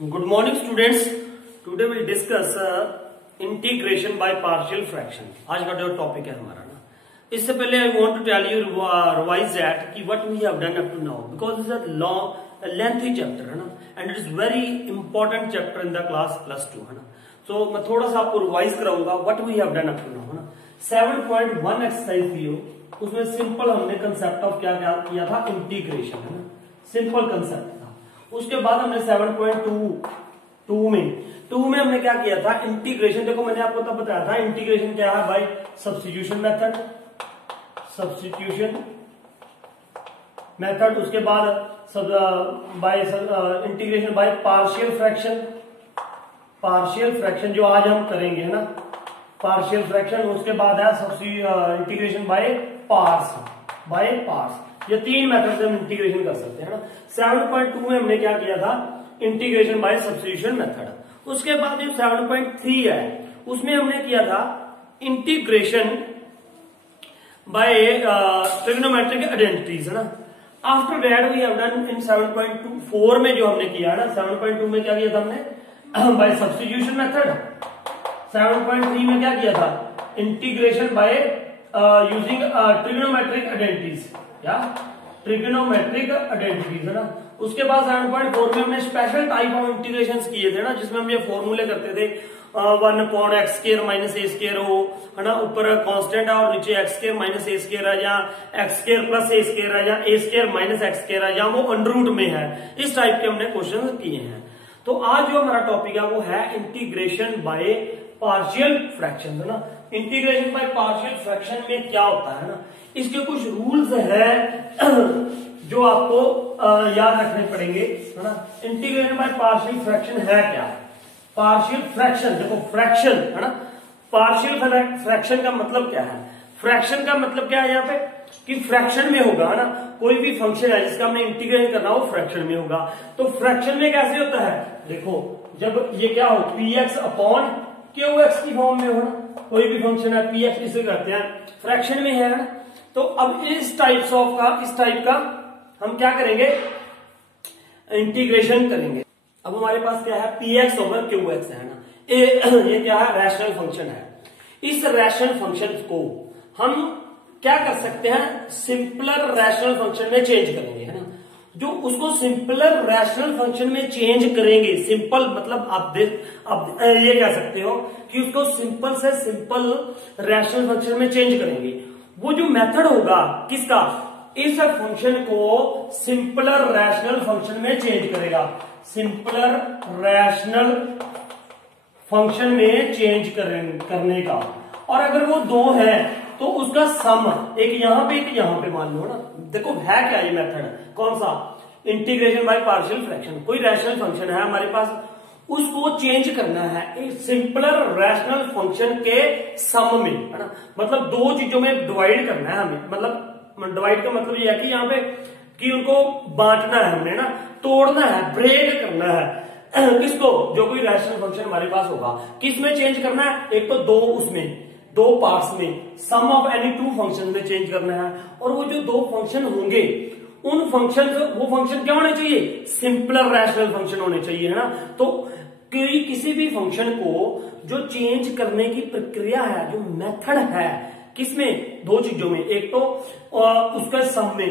Good morning students. Today we'll discuss integration by partial fraction. आज का जो topic है हमारा ना, इससे पहले I want to tell you revise that कि what we have done up to now because it's a long lengthy chapter है ना and it is very important chapter in the class plus 2 है ना. So मैं थोड़ा सा आपको revise कराऊंगा what we have done up to now है ना. 7.1 एक्सरसाइज थी उसमें सिंपल हमने कंसेप्ट ऑफ क्या किया था, इंटीग्रेशन है ना, सिंपल कंसेप्ट था. उसके बाद हमने 7.2 में हमने क्या किया था, इंटीग्रेशन. देखो मैंने आपको तब बताया था इंटीग्रेशन क्या है, बाय सब्स्टिट्यूशन मेथड. उसके बाद bye integration by partial fraction जो आज हम करेंगे है ना, पार्शियल फ्रैक्शन. उसके बाद है इंटीग्रेशन बाय पार्ट्स. ये तीन मेथड से हम इंटीग्रेशन कर सकते हैं ना. 7.2 में हमने क्या किया था, इंटीग्रेशन बाय सब्स्टिट्यूशन मेथड. उसके बाद जो 7.3 है उसमें हमने किया था इंटीग्रेशन बाय ट्रिग्नोमेट्रिक आइडेंटिटीज है ना. After that we have done in 7.4 में जो हमने किया है ना, 7.2 में क्या किया था हमने बाय सब्स्टिट्यूशन मेथड. 7.3 में क्या किया था, integration by using trigonometric identities या ट्रिग्नोमेट्रिक आइडेंटिटीज है ना. उसके बाद 7.4 में हमने स्पेशल टाइप ऑफ इंटीग्रेशन किए थे ना, जिसमें हम ये फॉर्मूले करते थे 1/x² माइनस a² हो है ना, ऊपर कांस्टेंट है और नीचे x² माइनस a² है, या x² प्लस a² है, या a² माइनस x² है, या वो अंडर में है. इस टाइप के हमने क्वेश्चन किए हैं. तो आज जो हमारा टॉपिक है वो है इंटीग्रेशन बाय पार्शियल फ्रैक्शन है ना. इंटीग्रेशन बाय पार्शियल फ्रैक्शन में क्या होता है ना, इसके कुछ रूल्स है जो आपको याद रखने पड़ेंगे है ना. इंटीग्रेशन बाय पार्शियल फ्रैक्शन है क्या, पार्शियल फ्रैक्शन. देखो फ्रैक्शन है ना, पार्शियल फ्रैक्शन का मतलब क्या है, फ्रैक्शन का मतलब क्या है यहाँ पे कि फ्रैक्शन में होगा है ना. कोई भी फंक्शन है जिसका हमने इंटीग्रेट करना हो फ्रैक्शन में होगा. तो फ्रैक्शन में कैसे होता है, देखो जब ये क्या हो, px अपॉन qx की फॉर्म में हो ना, कोई भी फंक्शन है px इसे करते हैं फ्रैक्शन में है ना. तो अब इस टाइप का हम क्या करेंगे, इंटीग्रेशन करेंगे. अब हमारे पास क्या है, px ओवर qx है ना. ये क्या है, रैशनल फंक्शन है. इस रैशनल फंक्शन को हम क्या कर सकते हैं, सिंपलर रैशनल फंक्शन में चेंज करेंगे है ना. जो उसको सिंपलर रैशनल फंक्शन में चेंज करेंगे, सिंपल मतलब आप ये कह सकते हो कि उसको सिंपल से सिंपल रैशनल फंक्शन में चेंज करेंगे. वो जो मेथड होगा किसका, इस फंक्शन को सिंपलर रैशनल फंक्शन में चेंज करेगा. सिंपलर रैशनल फंक्शन में चेंज करने का. और अगर वो दो है तो उसका सम एक यहां पे एक यहां पे मान लो ना. देखो है क्या ये मेथड, कौन सा, इंटीग्रेशन बाय पार्शियल फ्रैक्शन. कोई रैशनल फंक्शन है हमारे पास, उसको चेंज करना है एक सिंपलर रैशनल फंक्शन के सम में है ना. मतलब दो चीजों में डिवाइड करना है हमें. मतलब डिवाइड का मतलब ये है कि यहाँ पे कि उनको बांटना है हमने ना, तोड़ना है, ब्रेक करना है किसको, जो कोई रैशनल फंक्शन हमारे पास होगा. किस में चेंज करना है, एक तो दो पार्ट्स में, सम ऑफ एनी टू फंक्शन में चेंज करना है. और वो जो दो फंक्शन होंगे उन फंक्शन, वो फंक्शन क्या होने चाहिए, सिंपलर रैशनल फंक्शन होने चाहिए है ना. तो किसी भी फंक्शन को जो चेंज करने की प्रक्रिया है, जो मेथड है, किसमें, दो चीजों में, एक तो उसका सम में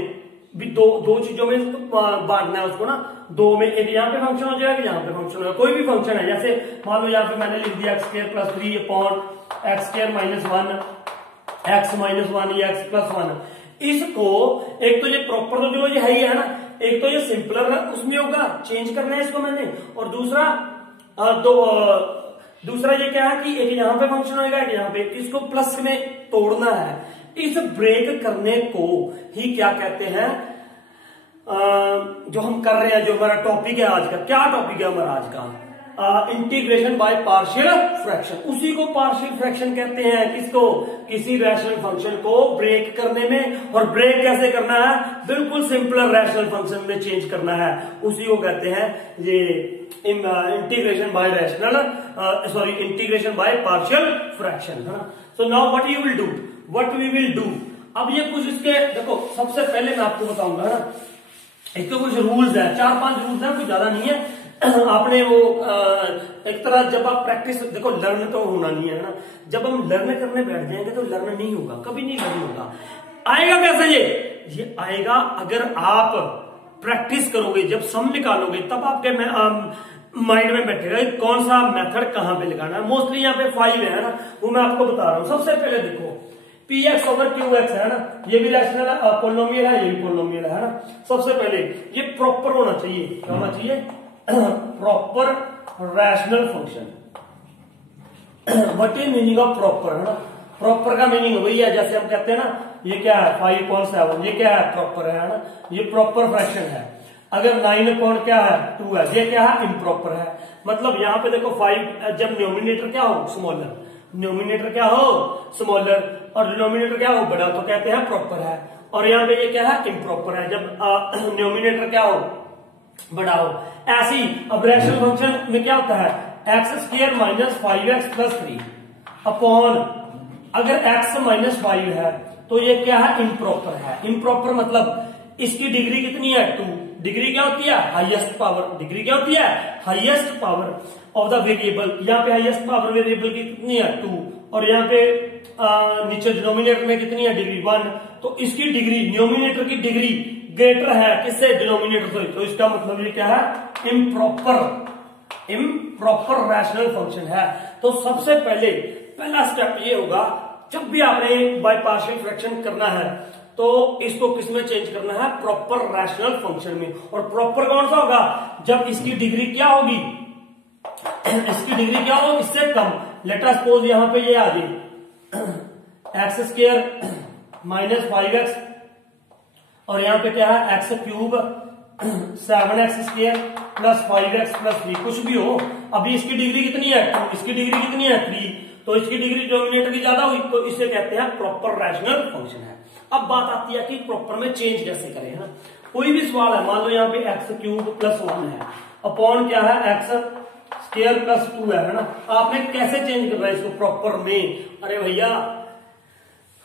भी दो चीजों में बांटना है उसको ना. दो में एक यहाँ पे फंक्शन हो जाएगा, यहाँ पे फंक्शन होगा. कोई भी फंक्शन है, जैसे मान लो यहाँ पे मैंने लिख दिया x² plus 3 upon x² minus 1 x minus 1 या x प्लस 1. इसको एक तो ये प्रॉपर तो चलो ये है ही है ना, एक तो ये सिंपलर उसमें होगा, चेंज करना है इसको मैंने. और दूसरा ये क्या है कि एक यहाँ पे फंक्शन होगा, एक यहाँ पे, इसको प्लस में तोड़ना है. इस ब्रेक करने को ही क्या कहते हैं, जो हम कर रहे हैं, जो हमारा टॉपिक है आज का, क्या टॉपिक है हमारा आज का, इंटीग्रेशन बाय पार्शियल फ्रैक्शन. उसी को पार्शियल फ्रैक्शन कहते हैं. किसको, किसी रैशनल फंक्शन को ब्रेक करने में. और ब्रेक कैसे करना है, बिल्कुल सिंपलर रैशनल फंक्शन में चेंज करना है. उसी को कहते हैं ये integration by integration by partial fraction है ना. So now what we will do. अब ये कुछ इसके, देखो सबसे पहले मैं आपको बताऊंगा ना, इसके कुछ रूल्स है, 4-5 रूल्स है, कुछ ज्यादा नहीं है. आपने वो एक तरह जब आप प्रैक्टिस देखो, लर्न तो होना नहीं है ना, जब हम लर्न करने बैठ जाएंगे तो लर्न नहीं होगा, कभी नहीं लर्न होगा। आएगा कैसे ये आएगा अगर आप प्रैक्टिस करोगे, जब सम निकालोगे तब आपके माइंड में बैठेगा कौन सा मेथड कहां पे लगाना है। मोस्टली यहाँ पे 5 है ना, वो मैं आपको बता रहा हूं। सबसे पहले देखो px ओवर qx है ना, ये भी रैशनल पोलिनोमियल है, ये भी पोलिनोमियल है ना। सबसे पहले ये प्रॉपर होना चाहिए, क्या होना चाहिए, proper rational function. What is meaning of proper, है ना। प्रॉपर का मीनिंग वही है जैसे हम कहते हैं ना, ये क्या है 5.7, ये क्या है प्रॉपर है ना, ये प्रॉपर फ्रैक्शन है। अगर 9 क्या है 2 है, ये क्या है इम्प्रॉपर है। मतलब यहाँ पे देखो 5 जब न्यूमिनेटर क्या हो स्मॉलर, न्यूमिनेटर क्या हो स्मॉलर और डिनोमिनेटर क्या हो बड़ा, तो कहते हैं प्रॉपर है। और यहाँ पे ये क्या है इम्प्रॉपर है जब न्यूमिनेटर क्या हो बड़ा हो। ऐसी अब रैशनल फंक्शन में क्या होता है, x² minus 5x plus 3 upon, अगर x माइनस 5 है तो ये क्या है इम्प्रॉपर है। इम्प्रॉपर मतलब इसकी डिग्री कितनी है 2, डिग्री क्या होती है हाईएस्ट पावर, डिग्री क्या होती है highest power of the variable. यहाँ पे हाईएस्ट पावर वेरिएबल की कितनी है 2 और यहाँ पे नीचे डिनोमिनेटर में कितनी है डिग्री 1, तो इसकी डिग्री न्यूमिनेटर की डिग्री ग्रेटर है किससे डिनोमिनेटर से, तो इसका मतलब ये क्या है इम्प्रॉपर रैशनल फंक्शन है। तो सबसे पहला स्टेप ये होगा, जब भी आपने बाय पार्शियल फ्रैक्शन करना है तो इसको किसमें चेंज करना है, प्रॉपर रैशनल फंक्शन में। और प्रॉपर कौन सा होगा, जब इसकी डिग्री क्या होगी, इसकी डिग्री क्या होगी इससे कम। लेट अस सपोज यहां पे ये आ गई x² माइनस 5x और यहां पे क्या है x³ 7x² plus 5x plus 3, कुछ भी हो। अभी इसकी डिग्री कितनी है 2, इसकी डिग्री कितनी है 3, तो इसकी डिग्री डिनोमिनेटर की ज्यादा हुई, तो इसे कहते हैं प्रॉपर रैशनल फंक्शन है। अब बात आती है कि प्रॉपर में चेंज कैसे करें, है ना। कोई भी सवाल है, मान लो यहाँ पे x³ प्लस 1 है अपॉन क्या है x² प्लस 2 है ना। आपने कैसे चेंज करना है इसको प्रॉपर में, अरे भैया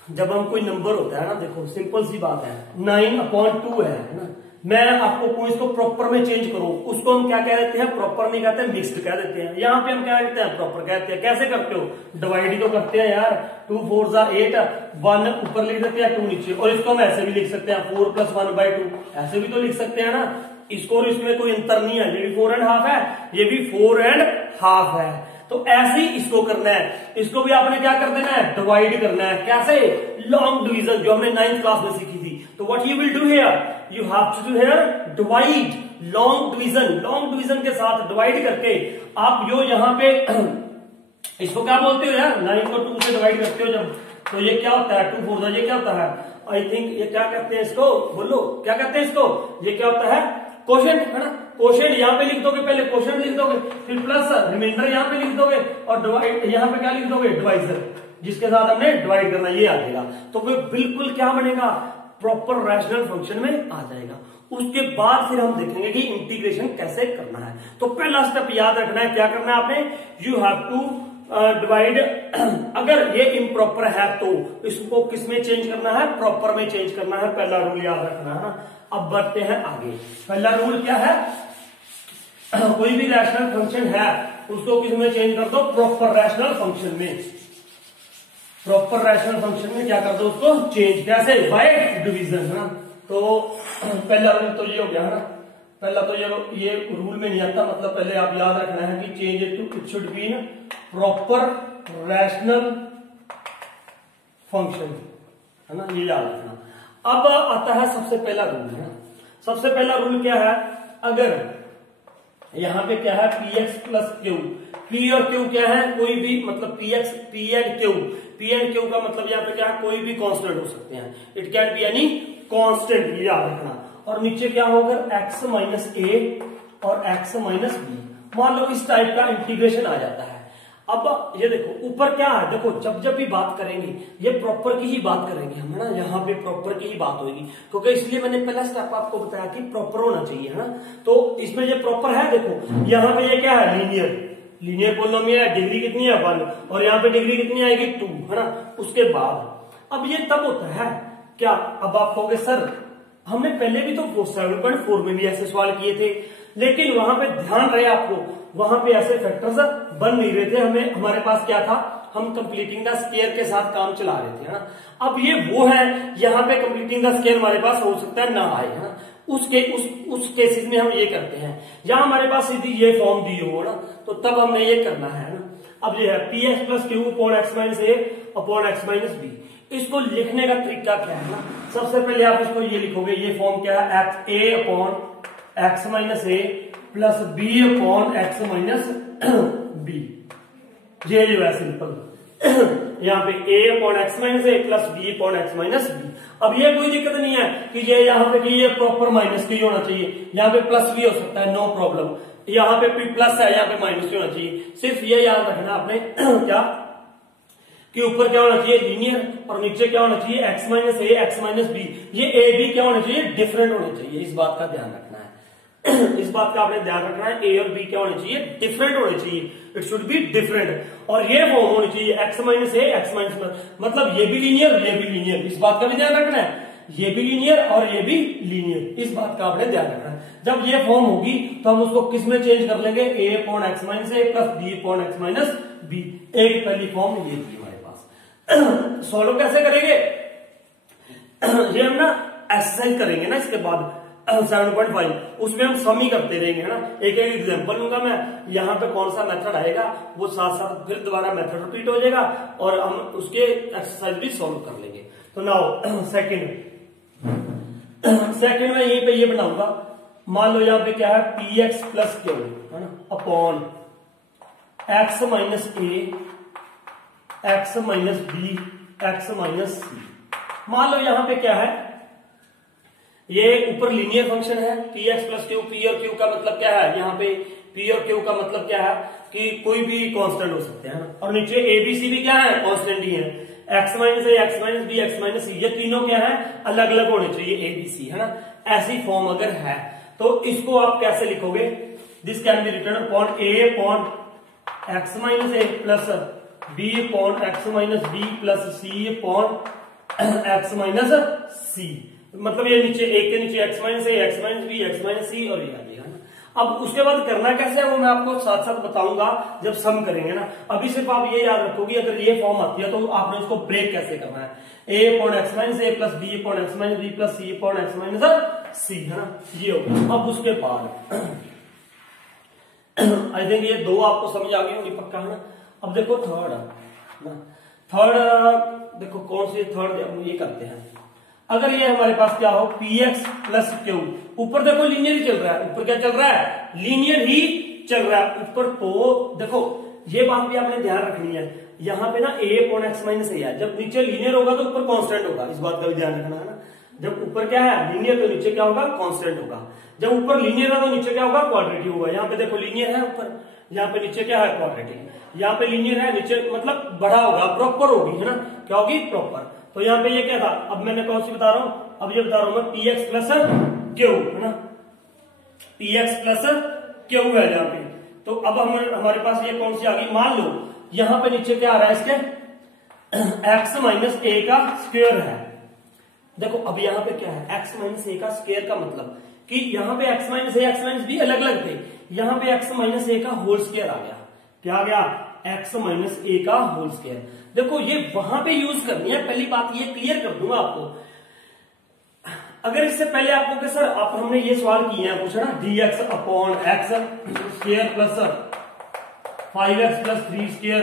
जब हम कोई नंबर होता है ना, देखो सिंपल सी बात है 9/2 है ना, मैं आपको कोई इसको प्रॉपर में चेंज करूं, उसको हम क्या कह देते हैं, प्रॉपर नहीं कहते, मिक्स्ड कह देते हैं। यहाँ पे हम क्या कहते हैं, प्रॉपर कहते हैं। कैसे करते हो, डिवाइड ही तो करते हैं यार, 2 4 8, 1 ऊपर लिख देते हैं 2 नीचे। और इसको हम ऐसे भी लिख सकते हैं 4 + 1/2, ऐसे भी तो लिख सकते हैं ना। इसको इसमें कोई अंतर नहीं है, ये भी 4.5 है, ये भी 4.5 है। तो ऐसे ही इसको करना है, इसको भी आपने क्या कर देना है, डिवाइड करना है। कैसे, लॉन्ग डिवीजन, जो हमने 9th क्लास में सीखी थी। तो what you will do here, you have to do here divide, long division. Long division के साथ डिवाइड करके आप जो यहाँ पे इसको क्या बोलते हो यार, 9 को 2 से डिवाइड करते हो जब, तो ये क्या होता है 2 4, ये क्या होता है, आई थिंक ये क्या कहते हैं इसको, बोलो क्या कहते हैं इसको, ये क्या होता है क्वोशिएंट, है ना। क्वोशिएंट यहाँ पे लिख दोगे, पहले क्वोशिएंट लिख दोगे, फिर प्लस रिमाइंडर यहाँ पे लिख दोगे और डिवाइड यहाँ पे क्या लिख दोगे, डिवाइजर, जिसके साथ हमने डिवाइड करना, ये आ जाएगा। तो वो बिल्कुल क्या बनेगा, प्रॉपर रैशनल फंक्शन में आ जाएगा। उसके बाद फिर हम देखेंगे कि इंटीग्रेशन कैसे करना है। तो पहला स्टेप याद रखना है, क्या करना है आपने, यू हैव टू डिवाइड। अगर ये इम्प्रॉपर है तो इसको किसमें चेंज करना है, प्रॉपर में चेंज करना है। पहला रूल याद रखना है ना। अब बढ़ते हैं आगे। पहला रूल क्या है, कोई भी रैशनल फंक्शन है उसको किसमें चेंज कर दो, प्रॉपर रैशनल फंक्शन में। प्रॉपर रैशनल फंक्शन में क्या कर दो, उसको चेंज, कैसे, बाय डिवीजन, है ना। तो पहला रूल तो ये हो गया, है ना। पहला तो ये रूल में नहीं आता, मतलब पहले आप याद रखना है कि change it should be in proper rational function, है ना, ये याद रखना। अब आता है सबसे पहला रूल, है ना। सबसे पहला रूल क्या है, अगर यहां पे क्या है px प्लस क्यू, p और q क्या है, कोई भी, मतलब px p एंड q का मतलब यहाँ पे क्या है, कोई भी कांस्टेंट हो सकते हैं, it can be any constant, ये याद रखना। और नीचे क्या होगा, x माइनस a और x माइनस b, मान लो इस टाइप का इंटीग्रेशन आ जाता है। अब ये देखो ऊपर क्या है, देखो जब भी बात करेंगे ये प्रॉपर की ही बात करेंगे हम, है ना। यहाँ पे प्रॉपर की ही बात होगी, क्योंकि इसलिए मैंने पहला स्टेप आपको बताया कि प्रॉपर होना चाहिए, है ना। तो इसमें ये प्रॉपर है, देखो यहाँ पे ये क्या है, लीनियर पोलिनोमियल है, डिग्री कितनी है 1 और यहाँ पे डिग्री कितनी आएगी 2, है ना। उसके बाद अब ये तब होता है क्या, अब आप कहोगे सर हमने पहले भी तो 7.4 में भी ऐसे सवाल किए थे, लेकिन वहां पे ध्यान रहे आपको, वहां पे ऐसे फैक्टर्स बन नहीं रहे थे, हमें हमारे पास क्या था, हम कंप्लीटिंग द स्क्वायर के साथ काम चला रहे थे, है ना। अब ये वो है, यहाँ पे कंप्लीटिंग द स्क्वायर हमारे पास हो सकता है ना आए, है ना। उस केसेस में हम ये करते हैं, या हमारे पास सीधी ये फॉर्म दी हो ना, तो तब हमने ये करना है ना। अब ये है p x plus q upon x minus a upon x minus b. इसको लिखने का तरीका क्या है ना, सबसे पहले आप इसको ये लिखोगे, ये फॉर्म क्या है, x a upon x minus a plus b upon x minus b. ये जो है सिंपल, यहाँ पे a upon x minus a plus b upon x minus b. अब ये कोई दिक्कत नहीं है कि ये यहाँ पे कि ये प्रॉपर माइनस की होना चाहिए, यहाँ पे प्लस भी हो सकता है, नो प्रॉब्लम। यहाँ पे प्लस है, यहाँ पे माइनस होना चाहिए, सिर्फ ये याद रखना आपने क्या कि ऊपर क्या होना चाहिए, लीनियर, और नीचे क्या होना चाहिए, x minus a x minus b. ये ए बी क्या होना चाहिए, डिफरेंट होने चाहिए, इस बात का ध्यान रखना है। इस बात का आपने ध्यान रखना है, ए और बी क्या होने चाहिए, डिफरेंट होने चाहिए, इट शुड बी डिफरेंट। और ये फॉर्म होनी चाहिए x minus a x minus, मतलब ये भी लीनियर ये भी लीनियर, इस बात का भी ध्यान रखना है, ये भी लीनियर और ये भी लीनियर, इस बात का आपने ध्यान रखना है। जब ये फॉर्म होगी तो हम उसको किस में चेंज कर लेंगे, a upon x minus a plus b upon x minus b. एक पहली फॉर्म ये थी हमारे पास। सॉल्व कैसे करेंगे, ये हम ना एक्सरसाइज करेंगे ना इसके बाद 7.5, उसमें हम सम ही करते रहेंगे, है ना। एक एक एग्जांपल लूंगा मैं, यहाँ पे कौन सा मेथड आएगा वो साथ साथ फिर दोबारा मेथड रिपीट हो जाएगा और हम उसके एक्सरसाइज भी सॉल्व कर लेंगे। तो नाउ सेकंड में यहीं पे ये बनाऊंगा, मान लो यहाँ पे क्या है, पी एक्स प्लस क्यू, है ना, upon x minus a x minus b x minus c. मान लो यहाँ पे क्या है, ये ऊपर लीनियर फंक्शन है, p x plus q, p और क्यू का मतलब क्या है, यहाँ पे पी और क्यू का मतलब क्या है कि कोई भी कांस्टेंट हो सकते हैं, और नीचे ए बी सी भी क्या है, कांस्टेंट ही है, x minus a x minus b x minus c, ये तीनों क्या है, अलग अलग होने चाहिए, ए बी सी, है ना। ऐसी फॉर्म अगर है तो इसको आप कैसे लिखोगे, this can be written upon a upon x minus a plus b upon x minus b plus c upon x minus c. मतलब ये नीचे एक के नीचे x minus a x minus b x minus c और ये आ जाएगा ना। अब उसके बाद करना कैसे है वो मैं आपको साथ साथ बताऊंगा जब सम करेंगे ना। अभी सिर्फ आप ये याद रखोगे अगर ये फॉर्म आती है तो आपने उसको ब्रेक कैसे करना है, a upon x minus a plus b upon x minus b plus c upon x minus c, है ना, ये हो गया। अब उसके बाद आई थिंक ये दो आपको समझ आ गई होगी पक्का, है ना। अब देखो थर्ड देखो कौन सी थर्ड ये करते हैं। अगर ये हमारे पास क्या हो, पी एक्स प्लस क्यू, ऊपर देखो लीनियर ही चल रहा है, ऊपर क्या चल रहा है, लीनियर ही चल रहा है ऊपर। तो देखो ये बात भी आपने ध्यान रखनी है, यहाँ पे ना ए अपॉन एक्स माइनस ए है, जब नीचे लीनियर होगा तो ऊपर कांस्टेंट होगा, इस बात का भी ध्यान रखना है ना। जब ऊपर क्या है लीनियर तो नीचे क्या होगा, कांस्टेंट होगा। जब ऊपर लीनियर है तो नीचे क्या होगा, क्वाड्रेटिक होगा। यहाँ पे देखो लीनियर है ऊपर, यहाँ पे नीचे क्या है, क्वाड्रेटिक। यहाँ पे लीनियर है, नीचे मतलब बड़ा होगा, प्रॉपर होगी, है ना, क्या होगी, प्रॉपर। तो यहाँ पे ये क्या था, अब मैंने कौन सी बता रहा हूं, अब ये बता रहा हूं मैं पी एक्स प्लस क्यू, है ना, पी एक्स प्लस क्यू है यहाँ पे। तो अब हमारे पास ये कौन सी आ गई, मान लो यहाँ पे नीचे क्या आ रहा है, इसके एक्स माइनस ए का स्क्वायर है। देखो अब यहाँ पे क्या है, एक्स माइनस ए का स्क्वायर का मतलब कि यहाँ पे x minus a x minus B अलग अलग थे, यहाँ पे एक्स माइनस ए का होल स्क्वायर आ गया। क्या आ गया, एक्स माइनस ए का होल स्क्वायर। देखो ये वहां पे यूज करनी है, पहली बात ये क्लियर कर दूंगा आपको। अगर इससे पहले आपको कि सर आप हमने ये सवाल किए हैं कुछ, है ना, D x upon x square plus 5x plus 3 square,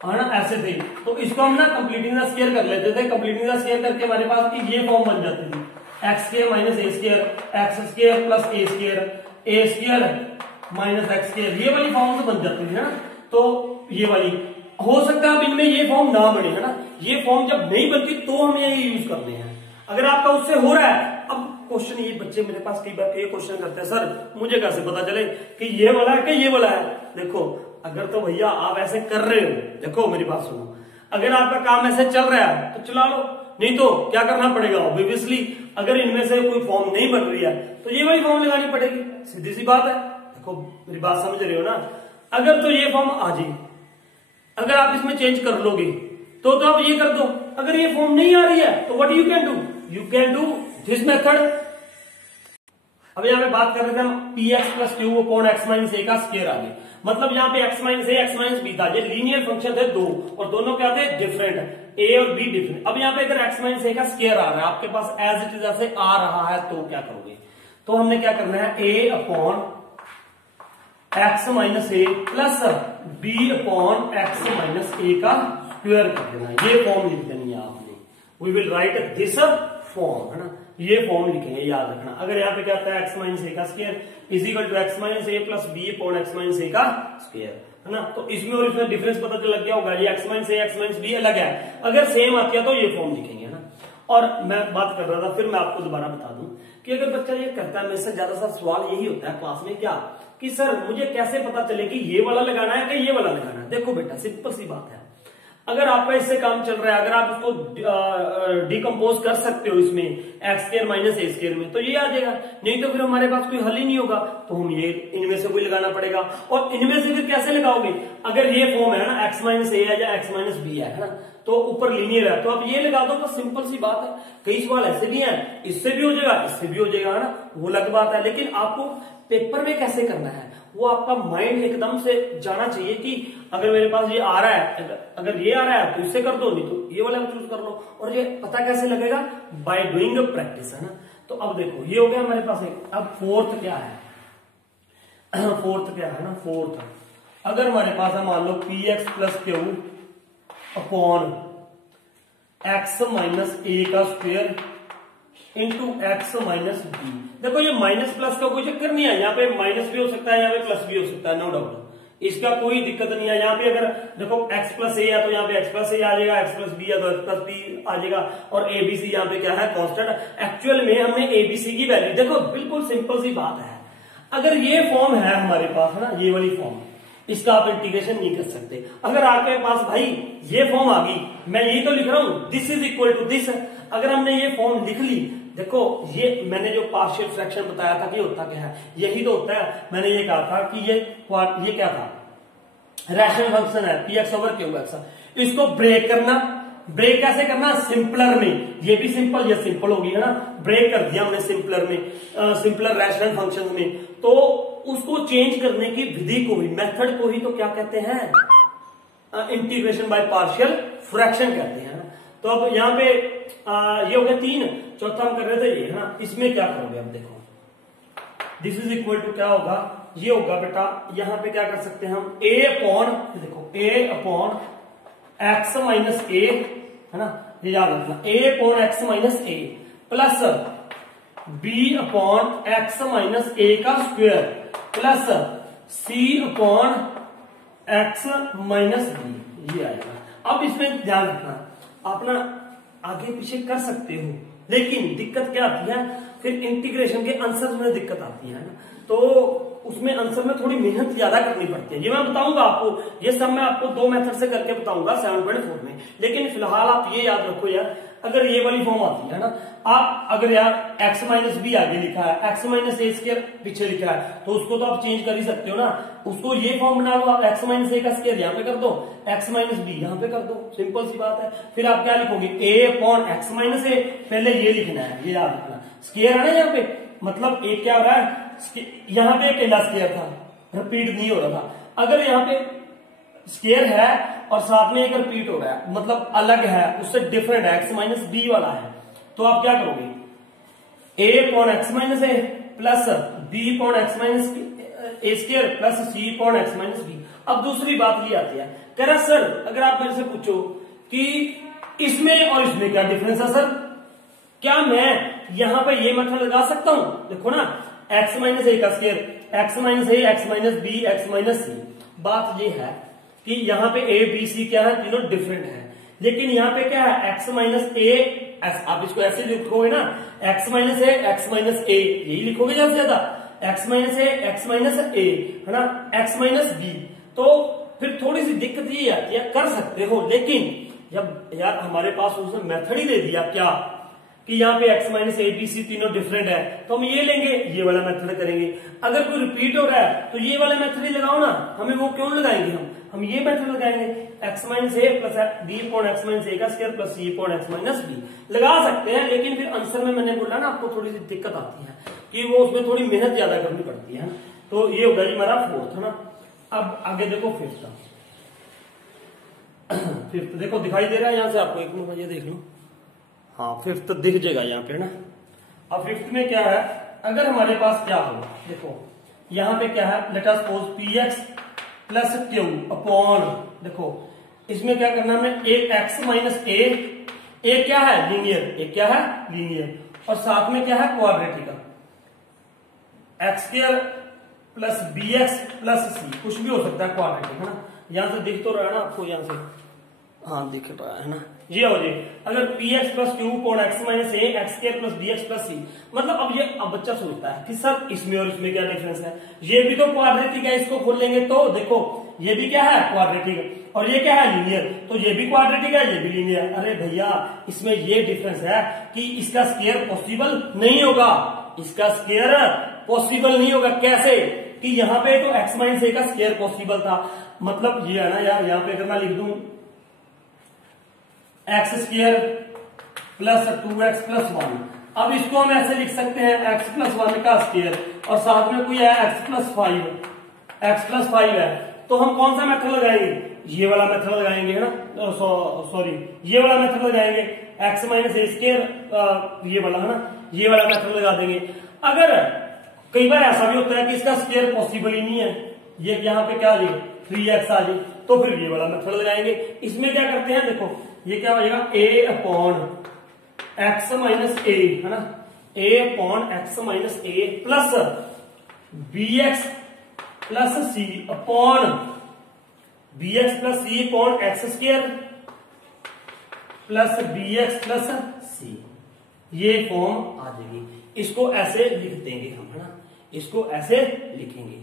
है ना, ऐसे थे। तो इसको हम ना कंप्लीटिंग द स्क्वायर कर लेते थे, कंप्लीटिंग द स्क्वायर करके हमारे पास की ये फॉर्म बन जाती थी, x square minus a square x square plus A square minus x square, ये वाली फॉर्म से बन जाती थी ना। तो ये वाली हो सकता है अब इनमें ये फॉर्म ना बने, है ना, ये फॉर्म जब नहीं बनती तो हमें ये यूज करने हैं। अगर आपका उससे हो रहा है, अब क्वेश्चन ये बच्चे मेरे पास कई बार ये क्वेश्चन करते हैं, सर मुझे कैसे पता चले कि ये वाला है कि ये वाला है। देखो अगर तो भैया आप ऐसे कर रहे हो, देखो मेरी बात सुनो, अगर आपका काम ऐसे चल रहा है तो चला लो, नहीं तो क्या करना पड़ेगा, ऑब्वियसली अगर इनमें से कोई फॉर्म नहीं बन रही है तो ये वाली फॉर्म लगानी पड़ेगी, सीधी सी बात है। देखो मेरी बात समझ रहे हो ना। अगर तो ये फॉर्म आ जाए, अगर आप इसमें चेंज कर लोगे तो आप ये कर दो। अगर ये फॉर्म नहीं आ रही है तो what you can do this method. अब यहाँ पे बात कर रहे थे हम p x plus q upon x minus a का स्क्वायर आ गया, मतलब यहाँ पे x minus a x minus b था, ये लीनियर फंक्शन थे दो और दोनों क्या थे डिफरेंट, ए और बी डिफरेंट। अब यहाँ पे अगर एक्स माइनस ए का स्क्वायर आ रहा है आपके पास एज इट इज ऐसे आ रहा है तो क्या करोगे, तो हमने क्या करना है a upon x minus a plus b upon x minus a का स्क्वायर कर देना, ये फॉर्म लिख देनी है आपने। We will write this form, है ना, ये फॉर्म लिखेंगे, याद रखना। अगर यहाँ पे क्या आता है एक्स माइनस ए का square is equal to x minus a plus b upon x minus a का स्क्वायर, है ना, तो इसमें और इसमें डिफरेंस पता चल लग गया होगा, ये x minus a x minus B अलग है, अगर सेम आती है तो ये फॉर्म लिखेंगे, है ना। और मैं बात कर रहा था, फिर मैं आपको दोबारा बता दूं कि अगर बच्चा ये करता है, मेरे से ज्यादा सा सवाल यही होता है क्लास में, क्या कि सर मुझे कैसे पता चले कि ये वाला लगाना है कि ये वाला लगाना है। देखो बेटा सिंपल सी बात है, अगर आपका इससे काम चल रहा है, अगर आप उसको डिकम्पोज कर सकते हो इसमें x square minus a square में, तो ये आ जाएगा, नहीं तो फिर हमारे पास कोई हल ही नहीं होगा, तो हम ये इनमें से कोई लगाना पड़ेगा। और इनमें से फिर कैसे लगाओगे, अगर ये फॉर्म है ना एक्स माइनस ए है या एक्स माइनस बी है ना, तो ऊपर लीनियर है तो आप ये लगा दो, बस सिंपल सी बात है। कई सवाल ऐसे भी हैं, इससे भी हो जाएगा इससे भी हो जाएगा, ना, वो अलग बात है, लेकिन आपको पेपर में कैसे करना है वो आपका माइंड एकदम से जाना चाहिए कि अगर मेरे पास ये आ रहा है, अगर ये आ रहा है तो इससे कर दो, नहीं तो ये वाला चूज कर लो। और ये पता कैसे लगेगा, बाय डूइंग प्रैक्टिस, है ना। तो अब देखो ये हो गया हमारे पास एक, अब फोर्थ क्या है, फोर्थ क्या है ना, फोर्थ अगर हमारे पास है मान लो p x plus q upon x minus a का square into x minus b. देखो ये माइनस प्लस का कोई चक्कर नहीं है, यहाँ पे माइनस भी हो सकता है, यहाँ पे प्लस भी हो सकता है, नो डाउट, इसका कोई दिक्कत नहीं है। यहाँ पे अगर देखो x प्लस ए है तो यहाँ पे x प्लस ए आ जाएगा, x प्लस बी है तो x प्लस बी आ जाएगा, और एबीसी यहाँ पे क्या है कांस्टेंट। एक्चुअल में हमने एबीसी की वैल्यू, देखो बिल्कुल सिंपल सी बात है, अगर ये फॉर्म है हमारे पास, है ना, ये वाली फॉर्म, इसका आप इंटीग्रेशन नहीं कर सकते। अगर आपके पास भाई ये फॉर्म आ गई, मैं यही तो लिख रहा हूं this is equal to this, अगर हमने ये फॉर्म लिख ली, देखो ये मैंने जो पार्शियल फ्रैक्शन बताया था कि होता क्या है, यही तो होता है। मैंने ये कहा था कि ये क्या था, रैशनल फंक्शन है p x over Q x, इसको ब्रेक करना, ब्रेक कैसे करना, सिंपलर में, ये भी सिंपल ये सिंपल होगी, है ना, ब्रेक कर दिया हमने सिंपलर में, सिंपलर रैशनल फंक्शन में, तो उसको चेंज करने की विधि को ही, मेथड को ही तो क्या कहते हैं, इंटीग्रेशन बाय पार्शियल फ्रैक्शन कहते हैं। तो अब यहाँ पे ये हो गया 3, चौथा हम कर रहे थे ये, है ना, इसमें क्या करोगे, अब देखो दिस इज इक्वल टू क्या होगा, ये होगा बेटा, यहाँ पे क्या कर सकते हैं हम, ए अपॉन, देखो a upon x minus a, है ना, ये याद रखना, a upon x minus a plus b upon x minus a का square plus c upon x minus b, ये आएगा। अब इसमें ध्यान रखना, अपना आगे पीछे कर सकते हो, लेकिन दिक्कत क्या आती है, फिर इंटीग्रेशन के आंसर में दिक्कत आती है ना, तो उसमें आंसर में थोड़ी मेहनत ज्यादा करनी पड़ती है। ये मैं बताऊंगा आपको, ये सब मैं आपको 2 मेथड से करके बताऊंगा 7.4 में, लेकिन फिलहाल आप ये याद रखो यार, अगर ये वाली फॉर्म आती है ना, आप अगर यार एक्स माइनस बी आगे लिखा है, एक्स माइनस ए स्क्वायर पीछे लिखा है, तो उसको तो आप चेंज कर ही सकते हो ना, उसको ये फॉर्म बना लो आप, एक्स माइनस ए का स्क्वायर यहाँ पे कर दो, एक्स माइनस बी यहाँ पे कर दो, सिंपल सी बात है। फिर आप क्या लिखोगे, ए अपॉन एक्स माइनस ए, पहले ये लिखना है, ये याद रखना, स्क्वायर है ना यहाँ पे, मतलब एक क्या हो रहा है, यहाँ पे अकेला स्क्वायर था, रिपीट नहीं हो रहा था, अगर यहाँ पे स्क्वायर है और साथ में एक रिपीट हो रहा है, मतलब अलग है, उससे डिफरेंट है, एक्स माइनस बी वाला है, तो आप क्या करोगे, a upon x minus a plus b upon x minus a square plus c upon x minus b. अब दूसरी बात ये आती है, कह रहा सर अगर आप मेरे से पूछो कि इसमें और इसमें क्या डिफरेंस है सर, क्या मैं यहां पे ये मेथड लगा सकता हूं, देखो ना, एक्स माइनस ए का square, x minus a, x minus b, x minus c. बात ये है कि यहाँ पे ए बी सी क्या है, तीनों डिफरेंट है, लेकिन यहाँ पे क्या है, एक्स माइनस ए, आप इसको ऐसे लिखोगे ना, x minus a, x minus ए, यही लिखोगे ज्यादा से ज्यादा, x minus a, x minus a, है ना, एक्स माइनस बी। तो फिर थोड़ी सी दिक्कत ये आती है, कर सकते हो, लेकिन जब यार हमारे पास उसने मेथड ही दे दिया, क्या कि यहाँ पे x minus a b c तीनों डिफरेंट है, तो हम ये लेंगे, ये वाला मेथड करेंगे। अगर कोई रिपीट हो रहा है तो ये वाला मेथड ही लगाओ ना, हमें वो क्यों लगाएंगे, हम ये मेथड लगाएंगे, x minus a plus b upon x minus a का square plus c upon x minus b लगा सकते हैं। लेकिन फिर आंसर में मैंने बोला ना आपको थोड़ी सी दिक्कत आती है कि वो उसमें थोड़ी मेहनत ज्यादा करनी पड़ती है। तो ये होगा जी हमारा फोर्थ है ना। अब आगे देखो फिफ्थ देखो दिखाई दे रहा है यहाँ से आपको, एक मिनट ये देख लो, हाँ फिफ्थ दिख जाएगा यहाँ पे ना। अब फिफ्थ में क्या है, अगर हमारे पास क्या हो, देखो यहाँ पे क्या है, let us suppose P x plus q upon, देखो इसमें क्या करना है, एक एक्स माइनस ए क्या है लीनियर, एक क्या है लीनियर, और साथ में क्या है quadratic, x square plus b x plus c, कुछ भी हो सकता है क्वाड्रेटिक है ना। यहां से दिख तो रहा है ना आपको, यहां से हाँ दिख रहा है ना, ये हो जाए। अगर p x plus q upon x minus a x square plus b x plus c, मतलब अब बच्चा सोचता है कि सर इसमें और इसमें क्या डिफरेंस है, ये भी तो क्वाड्रेटिक है, इसको खोल लेंगे तो देखो ये भी क्या है क्वाड्रेटिक, और ये क्या है लीनियर, तो ये भी क्वाड्रेटिक है ये भी लीनियर। अरे भैया इसमें ये डिफरेंस है कि इसका स्क्वायर पॉसिबल नहीं होगा, इसका स्क्वायर पॉसिबल नहीं होगा। कैसे कि यहाँ पे तो एक्स माइनस ए का स्क्वायर पॉसिबल था, मतलब ये है ना यार, यहाँ पे अगर मैं लिख दूं x square plus 2x plus 1, अब इसको हम ऐसे लिख सकते हैं x प्लस 1 का स्क्वायर, और साथ में कोई है x प्लस 5 है, तो हम कौन सा मेथड लगाएंगे, ये वाला मेथड लगाएंगे है ना, सॉरी ये वाला मेथड लगाएंगे, x माइनस ए स्क्वायर ये वाला है ना, ये वाला मेथड लगा देंगे। अगर कई बार ऐसा भी होता है कि इसका स्क्वायर पॉसिबल ही नहीं है, ये यहाँ पे क्या आ जाए 3x आ जाए, तो फिर ये वाला मेथड लगाएंगे। इसमें क्या करते हैं, देखो ये क्या हो जाएगा a upon x minus a है ना, a upon x minus a plus b x plus c upon b x plus c upon x square plus b x plus c, ये फॉर्म आ जाएगी। इसको ऐसे लिख देंगे हम है ना, इसको ऐसे लिखेंगे।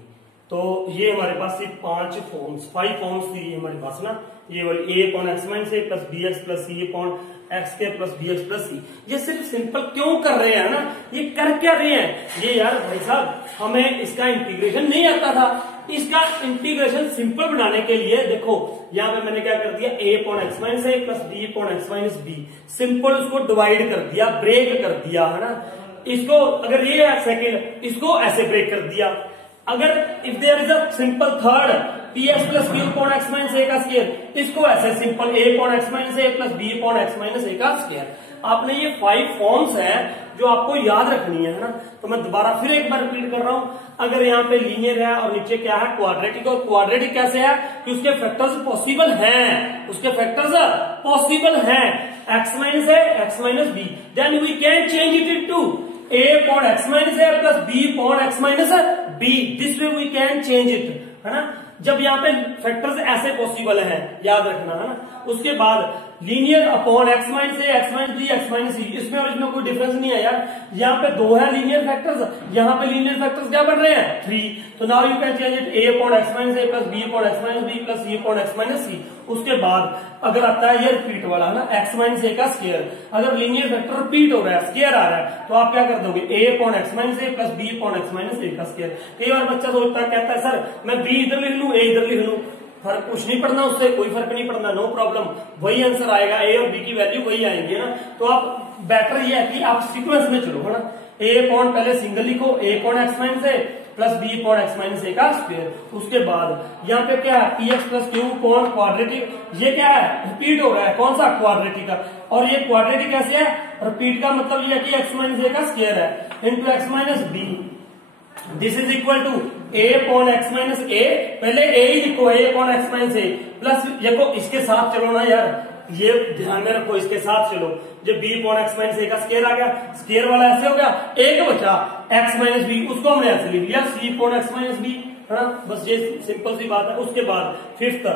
तो ये हमारे पास सिर्फ 5 फॉर्म्स थी हमारे पास ना, ये वाली ए upon x minus a plus b x plus c upon x के plus b x plus c. ये सिर्फ सिंपल क्यों कर रहे हैं ना, ये कर क्या रहे हैं, ये यार भाई साहब हमें इसका इंटीग्रेशन नहीं आता था, इसका इंटीग्रेशन सिंपल बनाने के लिए देखो यहाँ पे मैंने क्या कर दिया, a upon x minus a plus b upon x minus b, simple उसको डिवाइड कर दिया, ब्रेक कर दिया है ना। इसको अगर ये है सेकेंड, इसको ऐसे ब्रेक कर दिया। अगर if there is a simple third p x plus q upon x minus a का स्क्वायर, इसको ऐसे simple a upon x minus a plus b upon x minus a का स्क्वायर। आपने ये 5 फॉर्म्स है जो आपको याद रखनी है ना। तो मैं दोबारा फिर एक बार रिपीट कर रहा हूं, अगर यहाँ पे लीनियर है और नीचे क्या है क्वाड्रेटिक, और क्वाड्रेटिक कैसे है कि उसके फैक्टर्स पॉसिबल हैं, उसके फैक्टर्स पॉसिबल हैं, x minus a x minus b, then we can change it into a upon x minus a plus b upon x minus b, this way we can change it है ना। जब यहाँ पे factors ऐसे possible हैं, याद रखना है ना। उसके बाद linear upon x minus a x minus b x minus c, इसमें और इसमें कोई डिफरेंस नहीं है यार। यहाँ पे 2 है लीनियर फैक्टर्स, यहाँ पे लीनियर फैक्टर्स क्या बन रहे हैं 3, तो now you can change it a upon x minus a plus b upon x minus b plus c upon x minus c. उसके बाद अगर आता है ये रिपीट वाला है ना, एक्स माइनस ए का स्क्वायर, अगर लीनियर फैक्टर रिपीट हो रहा है, स्क्वायर आ रहा है, तो आप क्या कर दोगे, a upon x minus a plus b upon x minus a का स्क्वायर। कई बार बच्चा सोचता है, कहता है सर मैं बी इधर लिख लूं ए इधर लिख लूं, फर्क कुछ नहीं पड़ना, उससे कोई फर्क नहीं पड़ना, नो प्रॉब्लम, वही आंसर आएगा, ए और बी की वैल्यू वही आएंगे ना। तो आप बेटर ये है कि आप सीक्वेंस में चलो है ना, ए अपॉन पहले सिंगल लिखो, a upon x minus a plus b upon x minus a का स्क्वायर। उसके बाद यहाँ पे क्या है, p x plus q upon quadratic, ये क्या है रिपीट हो रहा है, कौन सा क्वाड्रेटिक का, और ये क्वाड्रेटिक कैसे है, रिपीट का मतलब ये है कि एक्स माइनस ए का स्क्वायर है into x minus b, this is equal to a upon x minus a, पहले a ही लिखो, a upon x minus a plus, देखो इसके साथ चलो ना यार, ये ध्यान में रखो, इसके साथ चलो, जब b upon x minus a का स्क्वायर आ गया, स्क्वायर वाला ऐसे हो गया, एक बचा x माइनस बी, उसको हमने ऐसे लिख लिया c upon x minus b है ना, बस ये सिंपल सी बात है। उसके बाद fifth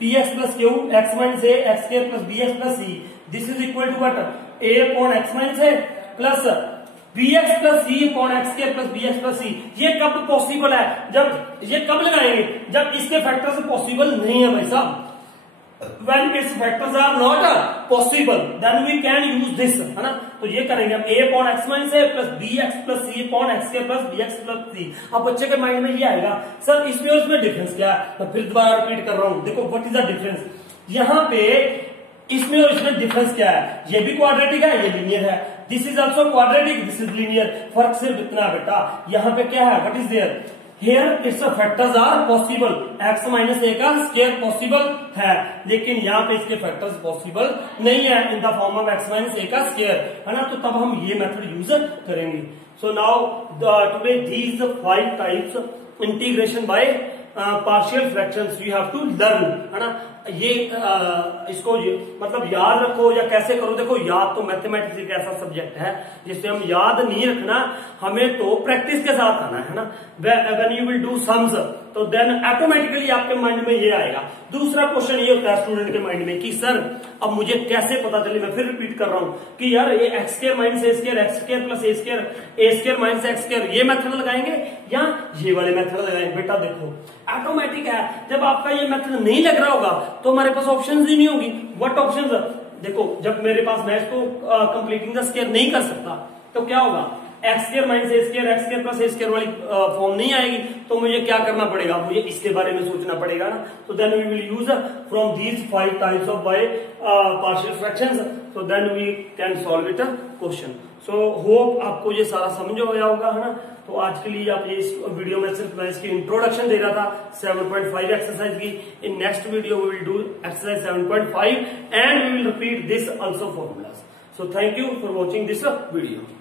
p x plus q x minus a x square plus b x plus c, this is equal to what, a upon x minus a plus b x plus c upon x के plus b x plus c. ये कब possible है, जब ये कब लगाएंगे, जब इसके फैक्टर्स पॉसिबल नहीं है भाई साहब, when its factors are not possible then we can use this, है ना। तो ये करेंगे हम a upon x minus a plus bx plus c upon x square plus bx plus c। अब बच्चे के माइंड में ये आएगा सर इसमें और इसमें डिफरेंस क्या है। मैं फिर दोबारा रिपीट कर रहा हूं, देखो व्हाट इज द डिफरेंस। यहाँ पे इसमें और इसमें डिफरेंस क्या है, ये भी क्वाड्रेटिक है, ये लीनियर है। This is also quadratic, this is linear. फर्क सिर्फ इतना बेटा, यहाँ पे क्या है, what is there, Here its factors are possible, x minus a का स्क्वायर पॉसिबल है, लेकिन यहाँ पे इसके फैक्टर्स पॉसिबल नहीं है in the form of x minus a का स्क्वायर, है ना। तो तब हम ये मेथड यूज करेंगे। So now today these 5 types integration by partial fractions you have to learn, है ना। ये इसको मतलब याद रखो या कैसे करो। देखो याद तो मैथमेटिक्स एक ऐसा सब्जेक्ट है जिससे हम याद नहीं रखना, हमें तो प्रैक्टिस के साथ आना है ना। When you will do sums तो देन ऑटोमेटिकली आपके माइंड में ये आएगा। दूसरा क्वेश्चन ये होता है स्टूडेंट के माइंड में कि सर अब मुझे कैसे पता चले, मैं फिर रिपीट कर रहा हूं कि यार ये x square minus a square, x square plus A square minus x square, ये मेथड लगाएंगे या ये वाले मेथड लगाएंगे। बेटा देखो ऑटोमेटिक है, जब आपका ये मेथड नहीं लग रहा होगा तो हमारे पास ऑप्शंस ही नहीं होंगी। व्हाट ऑप्शंस, देखो जब मेरे पास मैं इसको कंप्लीटिंग द स्क्वायर नहीं कर सकता तो क्या होगा, x square minus a square, x square plus A square वाली फॉर्म नहीं आएगी, तो मुझे क्या करना पड़ेगा, मुझे इसके बारे में सोचना पड़ेगा ना। तो then we will use from these 5 types of by partial fractions, so then we can solve it question. So hope आपको ये सारा समझ हो गया होगा, है ना। तो आज के लिए आप ये इस वीडियो में सिर्फ मैं इसकी इंट्रोडक्शन दे रहा था 7.5 एक्सरसाइज की। In next video we will do exercise 7.5 and we will repeat this also formulas. So thank you for watching this video.